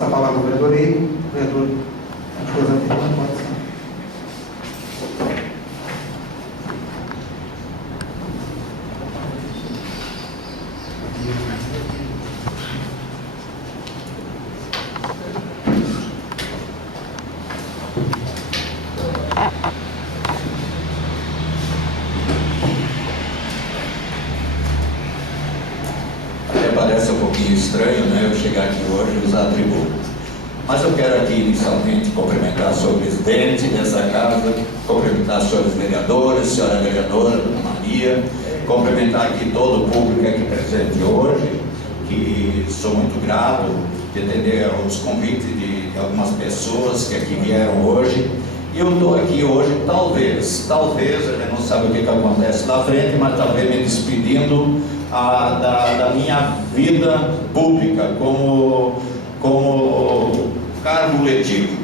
a palavra ao vereador Eiro. Vereador, a coisa não pode ser. Parece um pouquinho estranho, né, eu chegar aqui hoje e usar a tribuna. Mas eu quero aqui inicialmente cumprimentar o senhor presidente dessa casa, cumprimentar os senhores vereadores, senhora vereadora, dona Maria, cumprimentar aqui todo o público aqui presente hoje, que sou muito grato de atender aos convites de algumas pessoas que aqui vieram hoje. E eu estou aqui hoje, talvez, a gente não sabe o que acontece lá frente, mas talvez me despedindo da minha vida pública como cargo letivo.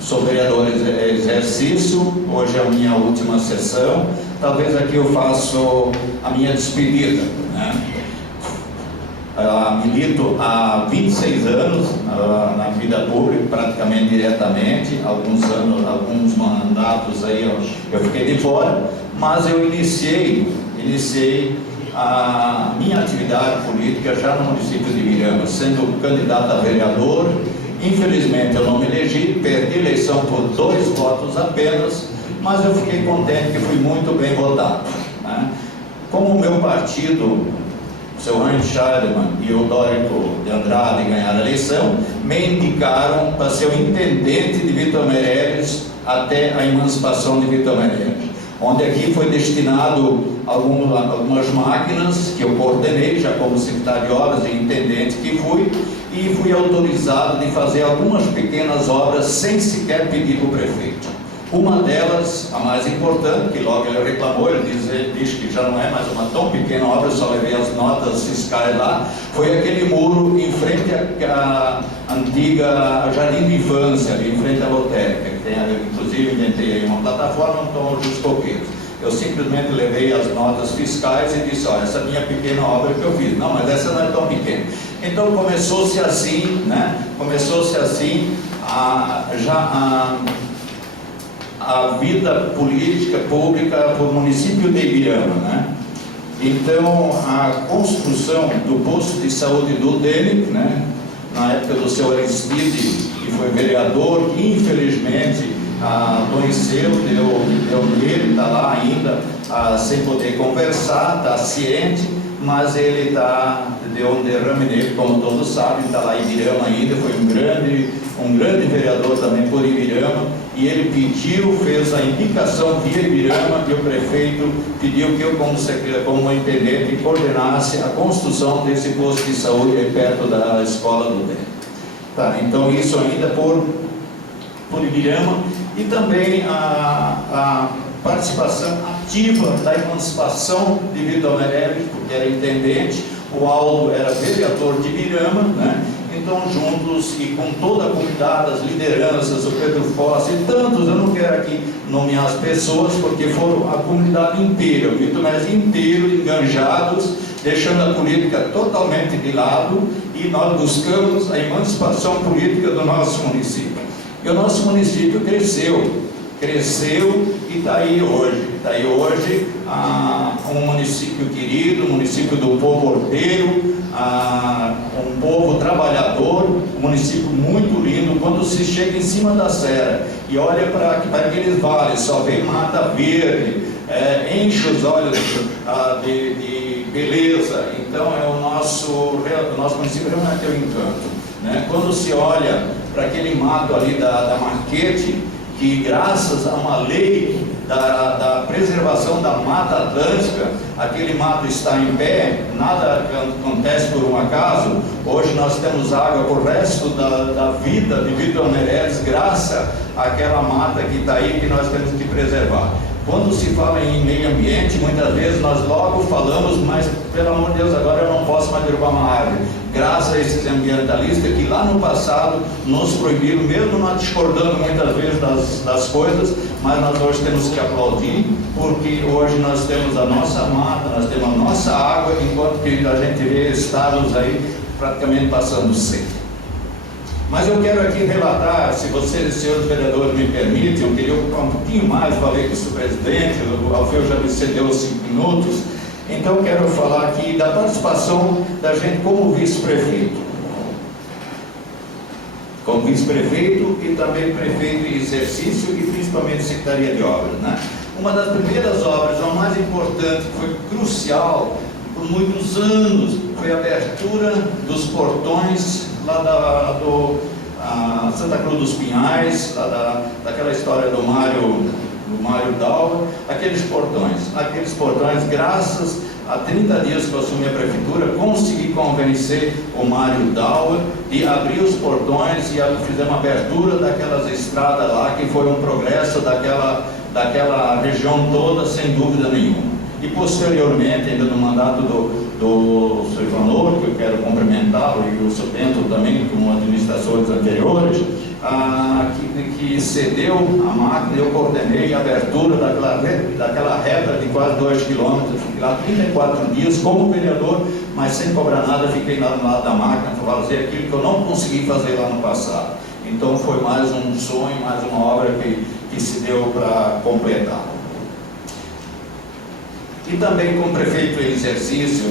Sou vereador em exercício, hoje é a minha última sessão, talvez aqui eu faço a minha despedida, né? Milito há 26 anos na vida pública, praticamente diretamente, alguns mandatos aí eu fiquei de fora, mas eu iniciei a minha atividade política já no município de Mirama, sendo candidato a vereador. Infelizmente eu não me elegi, perdi a eleição por 2 votos apenas, mas eu fiquei contente que fui muito bem votado, né? Como o meu partido, o seu Heinz Scheidemann e o Dórico de Andrade ganharam a eleição, me indicaram para ser o intendente de Vitor Meireles até a emancipação de Vitor Meireles, onde aqui foi destinado algumas máquinas que eu coordenei, já como secretário de obras e intendente que fui, e fui autorizado de fazer algumas pequenas obras sem sequer pedir para o prefeito. Uma delas, a mais importante, que logo ele reclamou, ele diz que já não é mais uma tão pequena obra, eu só levei as notas fiscais lá, foi aquele muro em frente à antiga Jardim de Infância, ali em frente à lotérica, que tem, inclusive inventei aí uma plataforma onde os coqueiros. Eu simplesmente levei as notas fiscais e disse, olha, essa minha pequena obra que eu fiz. Não, mas essa não é tão pequena. Então começou-se assim, né? Começou-se assim a vida política pública para o município de Ibirama, né? Então, a construção do posto de saúde do DENIC, né? Na época do seu Aristide, que foi vereador, que infelizmente adoeceu, deu nele, está lá ainda, sem poder conversar, está ciente, mas ele deu um derrame nele, como todos sabem, está lá em Ibirama ainda, foi um grande vereador também por Ibirama, e ele fez a indicação via Ibirama, e o prefeito pediu que eu, como intendente, coordenasse a construção desse posto de saúde aí perto da escola do DEM. Tá, então isso ainda por Ibirama, e também a participação ativa da emancipação de Vitor Meireles, porque era intendente, o Aldo era vereador de Ibirama, né? Então, juntos e com toda a comunidade, as lideranças, o Pedro Fossa e tantos, eu não quero aqui nomear as pessoas, porque foram a comunidade inteira, o Vitor Meireles inteiro, enganjados, deixando a política totalmente de lado, e nós buscamos a emancipação política do nosso município. E o nosso município cresceu e está aí hoje, um município querido, um município do povo ordeiro, um povo trabalhador, um município muito lindo. Quando se chega em cima da serra e olha para aqueles vales, só vem mata verde, enche os olhos de beleza. Então o nosso município realmente é um encanto, né? Quando se olha para aquele mato ali da Marquete, que graças a uma lei da preservação da Mata Atlântica, aquele mato está em pé, nada acontece por um acaso. Hoje nós temos água para o resto da vida de Vitor Meireles, graças àquela mata que está aí, que nós temos que preservar. Quando se fala em meio ambiente, muitas vezes nós logo falamos, mas pelo amor de Deus, agora eu não posso mais derrubar uma árvore. Graças a esses ambientalistas que lá no passado nos proibiram, mesmo nós discordando muitas vezes das coisas, mas nós hoje temos que aplaudir, porque hoje nós temos a nossa mata, nós temos a nossa água, enquanto que a gente vê estados aí praticamente passando seca. Mas eu quero aqui relatar, se vocês, senhores vereadores, me permitem, eu queria ocupar um pouquinho mais, falei com o presidente, o Alfeu já me cedeu 5 minutos, então eu quero falar aqui da participação da gente como vice-prefeito. Como vice-prefeito e também prefeito em exercício e principalmente secretaria de obras, né? Uma das primeiras obras, a mais importante, que foi crucial por muitos anos, foi a abertura dos portões lá Santa Cruz dos Pinhais, lá daquela história do Mário Dauer, aqueles portões, graças a 30 dias que eu assumi a prefeitura, consegui convencer o Mário Dauer de abrir os portões e fizemos uma abertura daquelas estradas lá, que foi um progresso daquela região toda, sem dúvida nenhuma. E posteriormente, ainda no mandato do Sr. Ivanor, que eu quero cumprimentá-lo, e o Sr. Bento também, como administrações anteriores, que cedeu a máquina, eu coordenei a abertura daquela reta de quase 2 quilômetros, fiquei lá 34 dias como vereador, mas sem cobrar nada, fiquei lá do lado da máquina para fazer aquilo que eu não consegui fazer lá no passado. Então foi mais um sonho, mais uma obra que se deu para completar. E também como prefeito em exercício,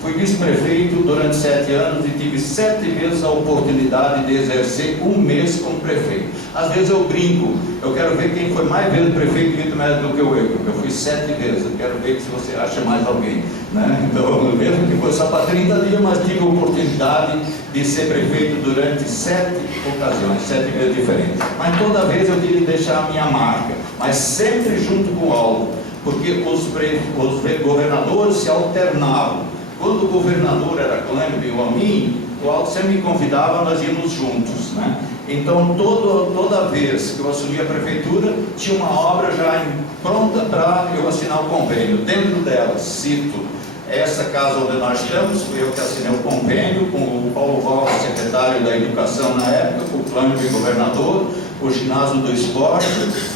fui vice-prefeito durante 7 anos e tive 7 vezes a oportunidade de exercer 1 mês como prefeito. Às vezes eu brinco, eu quero ver quem foi mais vezes prefeito do que eu, porque eu fui 7 vezes, eu quero ver se você acha mais alguém, né? Então, mesmo que foi só para 30 dias, mas tive a oportunidade de ser prefeito durante 7 ocasiões, 7 vezes diferentes. Mas toda vez eu queria deixar a minha marca, mas sempre junto com o alvo, porque os governadores se alternavam. Quando o governador era Clânio Bellarmine, o Alto sempre me convidava, nós íamos juntos, né? Então, toda vez que eu assumi a prefeitura, tinha uma obra já pronta para eu assinar o convênio. Dentro dela, cito, essa casa onde nós estamos, fui eu que assinei o convênio com o Paulo Valls, secretário da Educação na época, com o Clânio de governador, o ginásio do esporte,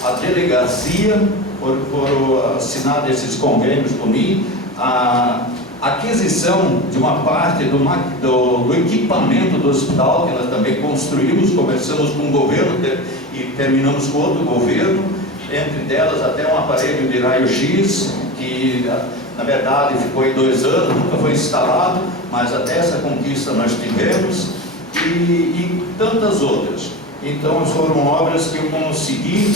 a delegacia, por assinar esses convênios comigo, a aquisição de uma parte do equipamento do hospital, que nós também construímos, começamos com um governo e terminamos com outro governo, entre delas até um aparelho de raio-x, que na verdade ficou em 2 anos, nunca foi instalado, mas até essa conquista nós tivemos, e tantas outras. Então foram obras que eu consegui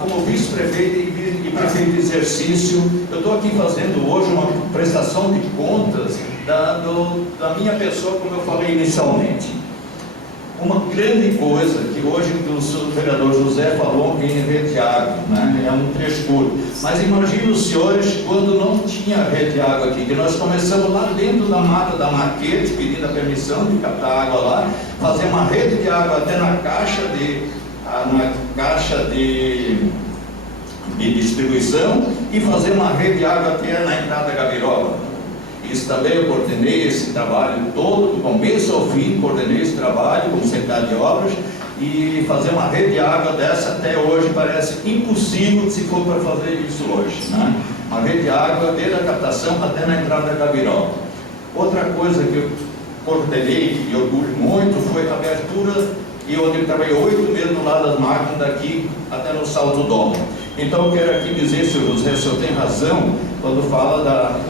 como vice-prefeito e prefeito de exercício. Eu estou aqui fazendo hoje uma prestação de contas da minha pessoa, como eu falei inicialmente. Uma grande coisa que hoje o vereador José falou em rede de água, né? É um trecho curto. Mas imagine os senhores quando não tinha rede de água aqui, que nós começamos lá dentro da mata da Marquete, pedindo a permissão de captar água lá, fazer uma rede de água até na caixa de distribuição e fazer uma rede de água até na entrada da Gabiroba. Isso também eu coordenei esse trabalho todo, do começo ao fim, coordenei esse trabalho como secretário de obras, e fazer uma rede de água dessa até hoje parece impossível se for para fazer isso hoje, né? Uma rede de água desde a captação até na entrada da Gabiroba. Outra coisa que eu coordenei e orgulho muito foi a abertura, e onde eu trabalhei 8 meses no lado das máquinas daqui até no Salto Domo. Então eu quero aqui dizer, senhor José, o senhor tem razão quando fala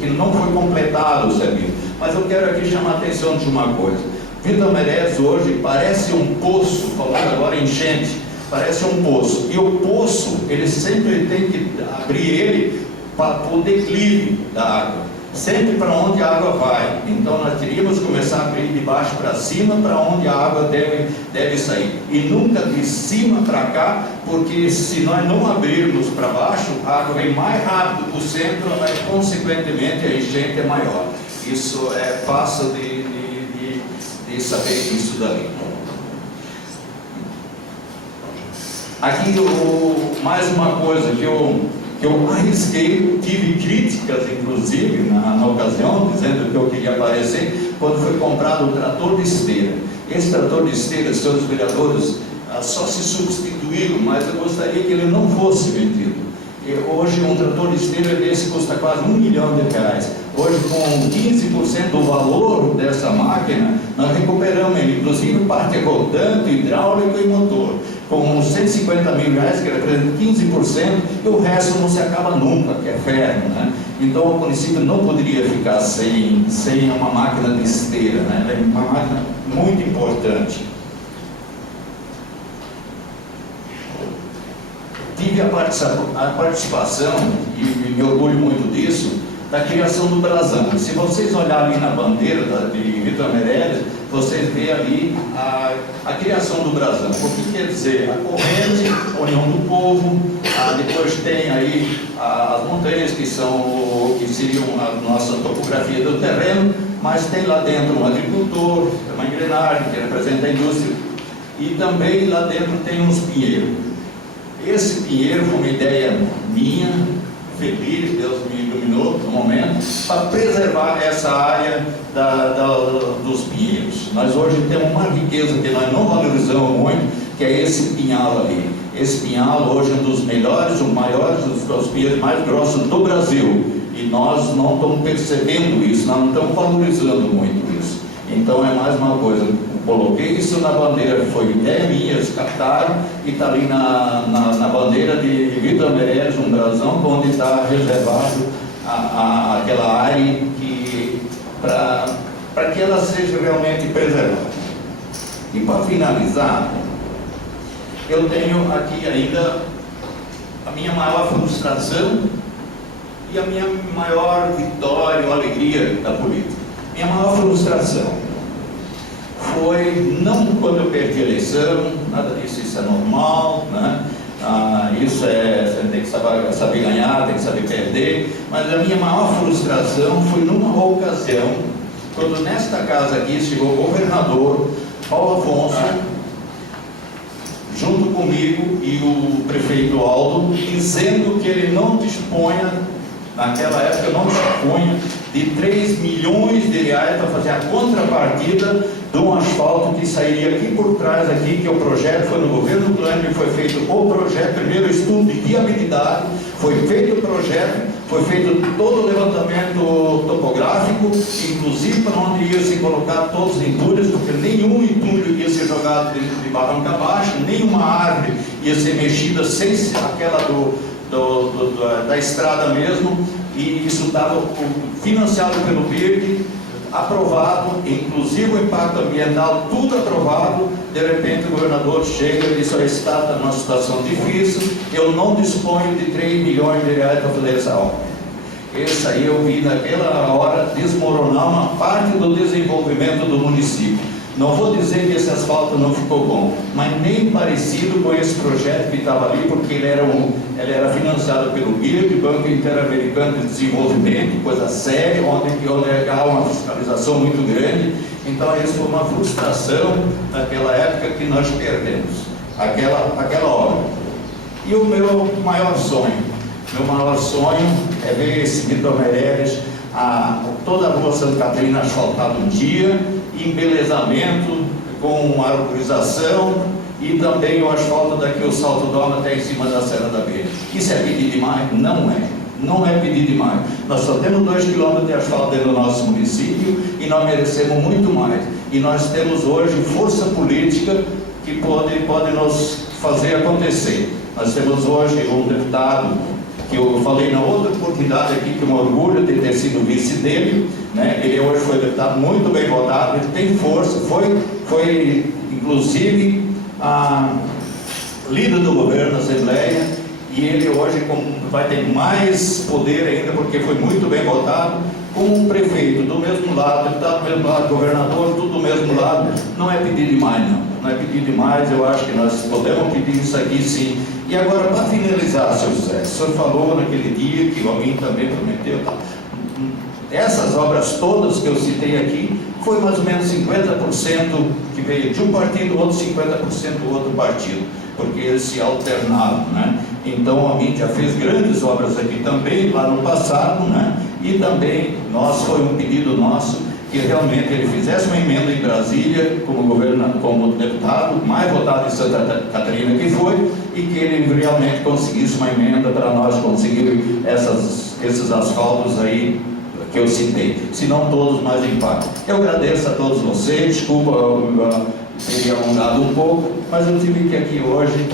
que não foi completado o serviço, mas eu quero aqui chamar a atenção de uma coisa. Vila Merez hoje parece um poço, falando agora enchente, parece um poço, e o poço, ele sempre tem que abrir ele para o declive da água, sempre para onde a água vai. Então nós teríamos que começar a abrir de baixo para cima, para onde a água deve sair, e nunca de cima para cá, porque se nós não abrirmos para baixo, a água vem mais rápido para o centro, mas consequentemente a enchente é maior. Isso é fácil de saber isso dali. Aqui mais uma coisa que eu arrisquei, tive críticas inclusive na ocasião, dizendo que eu queria aparecer, quando foi comprado o trator de esteira. Esse trator de esteira, senhores vereadores, só se substituíram, mas eu gostaria que ele não fosse vendido. Hoje um trator de esteira desse custa quase R$1 milhão, Hoje, com 15% do valor dessa máquina, nós recuperamos ele, inclusive parte rodante, hidráulico e motor. Com 150 mil reais, que representa 15%, e o resto não se acaba nunca, que é ferro, né? Então o município não poderia ficar sem uma máquina de esteira, né? É uma máquina muito importante. Tive a participação, e me orgulho muito disso, da criação do brasão. Se vocês olharem ali na bandeira de Vitor Meirelles, vocês veem ali a criação do brasão. O que quer dizer? A corrente, a união do povo, depois tem aí as montanhas que seriam a nossa topografia do terreno, mas tem lá dentro um agricultor, uma engrenagem que representa a indústria, e também lá dentro tem uns pinheiros. Esse pinheiro foi uma ideia minha, feliz, Deus me iluminou no momento, para preservar essa área dos pinheiros. Nós hoje temos uma riqueza que nós não valorizamos muito, que é esse pinhal ali. Esse pinhal hoje é um dos melhores, os maiores, dos pinheiros mais grossos do Brasil. E nós não estamos percebendo isso, nós não estamos valorizando muito isso. Então é mais uma coisa. Coloquei isso na bandeira, foi ideia minha, eles captaram, e está ali na bandeira de Vitor Meirelles, um brasão, onde está reservado aquela área para que ela seja realmente preservada. E para finalizar, eu tenho aqui ainda a minha maior frustração e a minha maior vitória ou alegria da política. Minha maior frustração foi, não quando eu perdi a eleição, nada disso, isso é normal, né? Isso você tem que saber ganhar, tem que saber perder, mas a minha maior frustração foi numa ocasião, quando nesta casa aqui chegou o governador Paulo Afonso, junto comigo e o prefeito Aldo, dizendo que ele não dispunha, naquela época não dispunha, de 3 milhões de reais para fazer a contrapartida de um asfalto que sairia aqui por trás, aqui, que o projeto foi no governo Klein, foi feito o projeto, primeiro estudo de viabilidade, foi feito o projeto, foi feito todo o levantamento topográfico, inclusive para onde ia se colocar todos os entulhos, porque nenhum entulho ia ser jogado dentro de barranca abaixo, nenhuma árvore ia ser mexida sem aquela da estrada mesmo, e isso estava financiado pelo BIRD, aprovado, inclusive o impacto ambiental, tudo aprovado. De repente o governador chega e diz: olha, está numa situação difícil, eu não disponho de 3 milhões de reais para fazer essa obra. Esse aí eu vi naquela hora desmoronar uma parte do desenvolvimento do município. Não vou dizer que esse asfalto não ficou bom, mas nem parecido com esse projeto que estava ali, porque ele era financiado pelo BIRD, Banco Interamericano de Desenvolvimento, coisa séria, onde há uma fiscalização muito grande. Então isso foi uma frustração naquela época que nós perdemos, aquela obra. E o meu maior sonho é ver esse Vitor Meirelles, toda a rua Santa Catarina asfaltada um dia, embelezamento com arborização e também o asfalto daqui, o Salto Doma até em cima da Serra da Beira. Isso é pedir demais? Não é pedir demais. Nós só temos 2 quilômetros de asfalto dentro do nosso município e nós merecemos muito mais. E nós temos hoje força política que pode nos fazer acontecer. Nós temos hoje um deputado que eu falei na outra oportunidade aqui, que eu me orgulho de ter sido vice dele, né? Ele hoje foi deputado muito bem votado, ele tem força, foi inclusive líder do governo da Assembleia, e ele hoje vai ter mais poder ainda, porque foi muito bem votado, como um prefeito do mesmo lado, deputado do mesmo lado, governador, tudo do mesmo lado. Não é pedir demais, não é pedir demais. Eu acho que nós podemos pedir isso aqui sim. E agora, para finalizar, seu José, o senhor falou naquele dia que alguém também prometeu, essas obras todas que eu citei aqui, foi mais ou menos 50% que veio de um partido, outro 50% do outro partido, porque eles se alternavam, né? Então a mídia fez grandes obras aqui também, lá no passado, né? E também foi um pedido nosso que realmente ele fizesse uma emenda em Brasília, como deputado, mais votado em Santa Catarina que foi, e que ele realmente conseguisse uma emenda para nós conseguir esses asfaltos aí, que eu citei, se não todos, mais em parte. Eu agradeço a todos vocês, desculpa, eu teria alongado um pouco, mas eu tive que aqui hoje,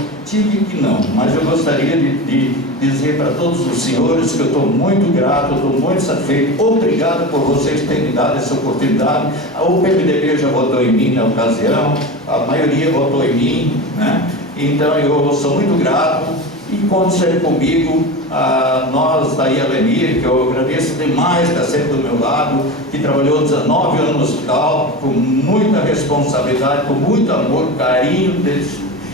mas eu gostaria de dizer para todos os senhores que eu estou muito grato, estou muito satisfeito, obrigado por vocês terem me dado essa oportunidade. O PMDB já votou em mim na ocasião, a maioria votou em mim, né? Então eu sou muito grato e conte sempre comigo, nós da IALENIR, que eu agradeço demais, está sempre do meu lado, que trabalhou 19 anos no hospital, com muita responsabilidade, com muito amor, carinho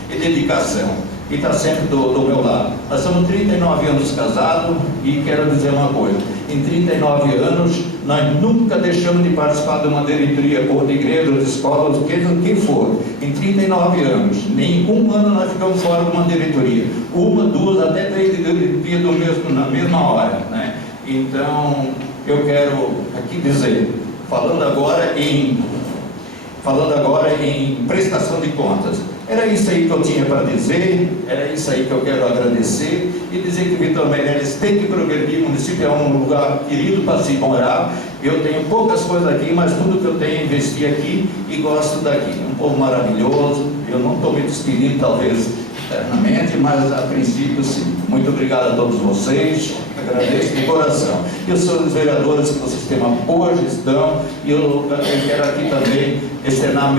e dedicação, e está sempre do meu lado. Nós somos 39 anos casados e quero dizer uma coisa, em 39 anos nós nunca deixamos de participar de uma diretoria ou de igreja ou de escola, ou quem for. Em 39 anos, nenhum ano nós ficamos fora de uma diretoria, uma, duas, até 3 dias na mesma hora, né? Então eu quero aqui dizer, falando agora em prestação de contas, era isso aí que eu tinha para dizer, era isso aí que eu quero agradecer e dizer que Vitor Meireles tem que progredir, o município é um lugar querido para se morar. Eu tenho poucas coisas aqui, mas tudo que eu tenho investi aqui e gosto daqui. É um povo maravilhoso, eu não estou me despedindo talvez eternamente, mas a princípio sim. Muito obrigado a todos vocês, agradeço de coração. E os senhores vereadores, que vocês têm uma boa gestão, e eu quero aqui também externar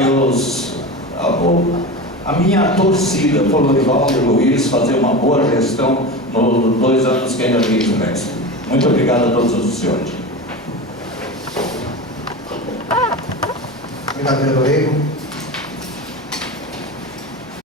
a minha torcida por Lorival e Luiz fazer uma boa gestão nos 2 anos que ainda lhes restam. Muito obrigado a todos os senhores. Obrigado, vereador Egon.